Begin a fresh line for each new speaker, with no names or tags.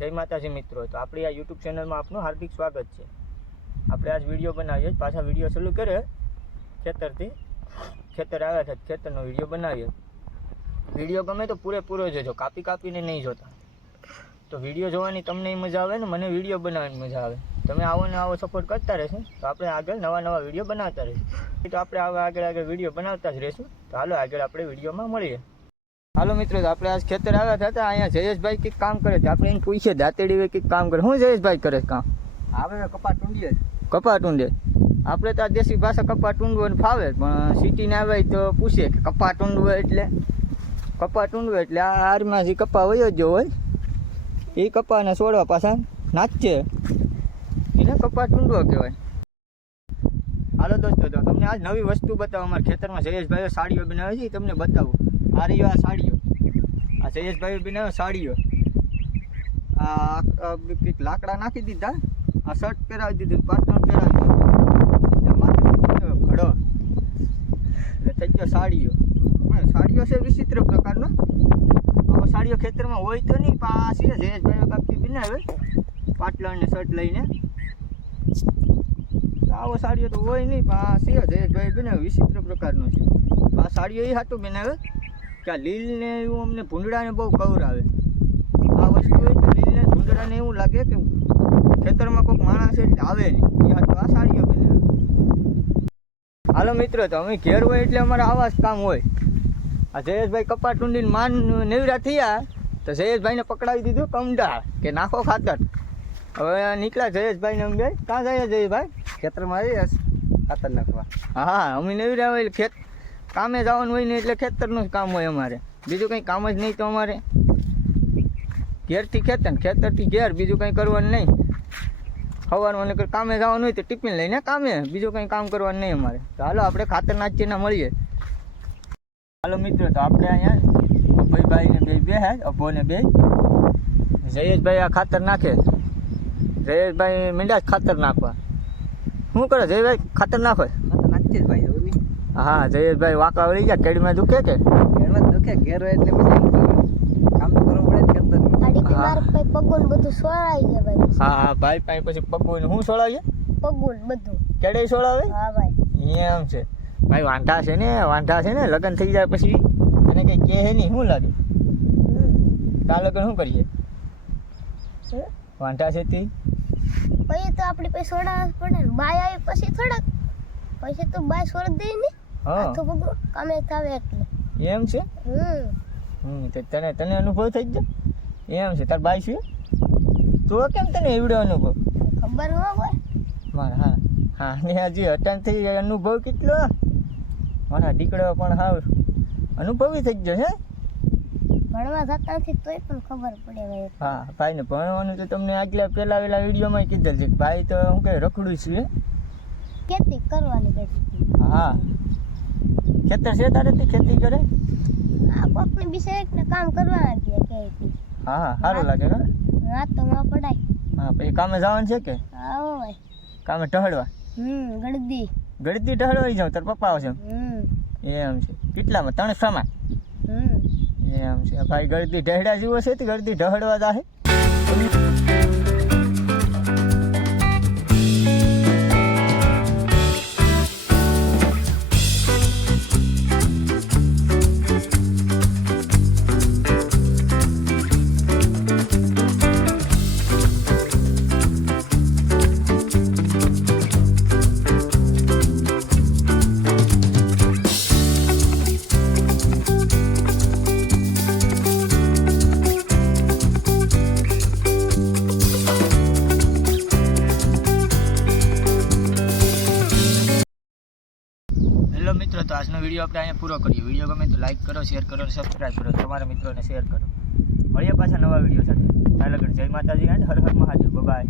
જય માતાજી મિત્રો. તો આપણી આ યુટ્યુબ ચેનલમાં આપનું હાર્દિક સ્વાગત છે. આપણે આજ વીડિયો બનાવીએ. પાછા વીડિયો ચાલુ કરે ખેતરથી ખેતર આવ્યા છે. ખેતરનો વીડિયો બનાવીએ. વીડિયો ગમે તો પૂરેપૂરો જોજો. કાપી કાપીને નહીં જોતા. તો વીડિયો જોવાની તમને મજા આવે ને મને વીડિયો બનાવવાની મજા આવે. તમે આવો ને આવો સપોર્ટ કરતા રહેશો. તો આપણે આગળ નવા નવા વીડિયો બનાવતા રહીશું. તો આપણે આગળ આગળ વીડિયો બનાવતા જ રહીશું. તો હાલો આગળ આપણે વિડીયોમાં મળીએ. હાલો મિત્રો આપણે આજ ખેતર આવ્યા હતા અહીંયા જયેશભાઈ કંઈક કામ કરે છે. આપણે એને પૂછીએ દાંતેડી કંઈક કામ કરે. શું જયેશભાઈ કરે કામ?
આવે કપા ટૂંડીએ
કપા ટૂંડે આપણે તો આ દેશી ભાષા કપા ટૂંડવું ફાવે પણ સિટીને આવે તો પૂછે કે કપા ટૂંડવું એટલે? કપા ટૂંડવું એટલે આ આરમાં જે કપા વયો જ હોય એ કપાને છોડવા પાછા નાચે એને કપા ટૂંડવો કહેવાય. હાલો દોસ્તો તો તમને આજ નવી વસ્તુ બતાવો. અમારા ખેતરમાં જયેશભાઈએ સાડીઓ બનાવે છે તમને બતાવું. આ રહ્યો આ સાડીઓ. આ જયેશભાઈએ બનાવે સાડીઓ. આ કંઈક લાકડા નાખી દીધા. આ શર્ટ પહેરાવી દીધું પાટણ પહેરાવી દીધું. ઘડો એટલે થઈ ગયો સાડીઓ. સાડીઓ છે વિચિત્ર પ્રકારનો. સાડીઓ ખેતરમાં હોય તો નહીં, પણ આ છે જયેશભાઈ કાપથી બનાવે પાટલા ને શર્ટ લઈને. આવો સાડીઓ તો હોય નહીં, પણ આ છે જયેશભાઈ બનાવે વિચિત્ર પ્રકારનો છે. આ સાડીઓ એ હાટું બનાવે. કે આ લીલને એવું અમને ભૂંડડાને બહુ કવરાવે આ વસ્તુ હોય તો લીલને ભૂંડડાને એવું લાગે કે ખેતરમાં કોઈક માણસ એટલે આવે નહીં. આ તો આ સાડીઓ બનાવે હાલો મિત્રો, તો અમે ઘેર હોય એટલે અમારે આવા જ કામ હોય. આ જયેશભાઈ કપા ટુંડીને માન નેવરા થયા, તો જયેશભાઈને પકડાવી દીધું કમડા કે નાખો ખાતર. હવે નીકળ્યા જયેશભાઈને અમે ક્યાં જાય જયેશભાઈ?
ખેતરમાં આવીએ ખાતર નાખવા.
હા, અમે નેવરા હોય ખેત કામે જવાનું હોય ને એટલે ખેતરનું જ કામ હોય અમારે. બીજું કંઈ કામ જ નહીં તો અમારે. ઘેરથી ખેતર ને ખેતરથી ઘેર, બીજું કંઈ કરવાનું નહીં. સવારમાં નકર કામે જવાનું હોય તો ટિફિન લઈને કામે, બીજું કંઈ કામ કરવાનું નહીં અમારે. તો હાલો, આપણે ખાતર નાચીને મળીએ. હાલો મિત્રો, તો આપણે અહીંયા અભયભાઈ ને બે બે હે, અભો ને બે. જયેશભાઈ આ ખાતર નાખે. જયેશભાઈ મીંડા જ ખાતર નાખવા. શું કરે જયેશભાઈ? ખાતર નાખો.
ખાતર નાખીએ જ ભાઈ એવું નહીં
હા જયેશભાઈ વાંકા વળી ગયા કેડીમાં દુખે કે?
કેડમાં જ દુખે ઘેર હોય એટલે પછી. કામ તો કરવું પડે
થી
હા.
માર પછી બધું સોળાઈ ગયા ભાઈ.
હા હા ભાઈ પાસે પછી પગોન શું સોળાઈ
ગયા ને બધું.
કેડે સોળાવે?
હા ભાઈ.
એમ છે. ભાઈ વાંઢા છે ને વાંઢા છે ને લગ્ન થઈ જાય પછી. અને કંઈ હે નહીં શું લાગે?
હમ.
લગ્ન શું કરીએ. વાંઢા છે તે?
પછી તો આપણી પછી સોડા પડે બાય આવી પછી થોડાક. પછી તો બાય સોડ દે ને. પગું કામે એટલે.
એમ છે?
હમ.
તો તને તને અનુભવ થઈ ગયો? એમ છે તાર બાઈ છે? તો કેમ તને એવડો અનુભવ?
ખબર ન હોય.
મારા હા. હા ને હજી અટાણ અનુભવ કેટલો? મારા દીકરો પણ હાવ અનુભવી થઈ ગયો છે
ભણવા જતા નથી તોય પણ ખબર પડે ભાઈ
હા ભાઈને ભણવાનું તો તમને આગલા પહેલા વેલા વિડીયોમાં કીધેલ છે ભાઈ તો હું કઈ રખડું છે
ખેતી કરવાની બધી
હા. ખેતર છે તારે તે ખેતી કરે?
આ કોકની બિચારે ને કામ કરવાના દે કે
હા હા સારું લાગે હા
રાત તો માં પડાય.
હા પછી કામે જવાનું છે કે?
આવો ભાઈ
કામે ટહળવા?
હમ ગળદી
ગળદી ટહળવાઈ જાવ તાર પપ્પા આવશે
હમ.
એમ છે. કેટલામાં? ત્રણસોમાં
હમ.
એમ છે. ભાઈ ગળદી ઢહેડા જેવો છે તે ગળદી ઢહળવા જાહે. વીડિયો આપણે અહીંયા પૂરો કરીએ. વીડિયો ગમે તો લાઈક કરો શેર કરો સબસ્ક્રાઈબ કરો. તમારા મિત્રોને શેર કરો. મળીએ પાછા નવા વીડિયો સાથે. લગન. જય માતાજી એન્ડ હર હર મહાદેવ. બાય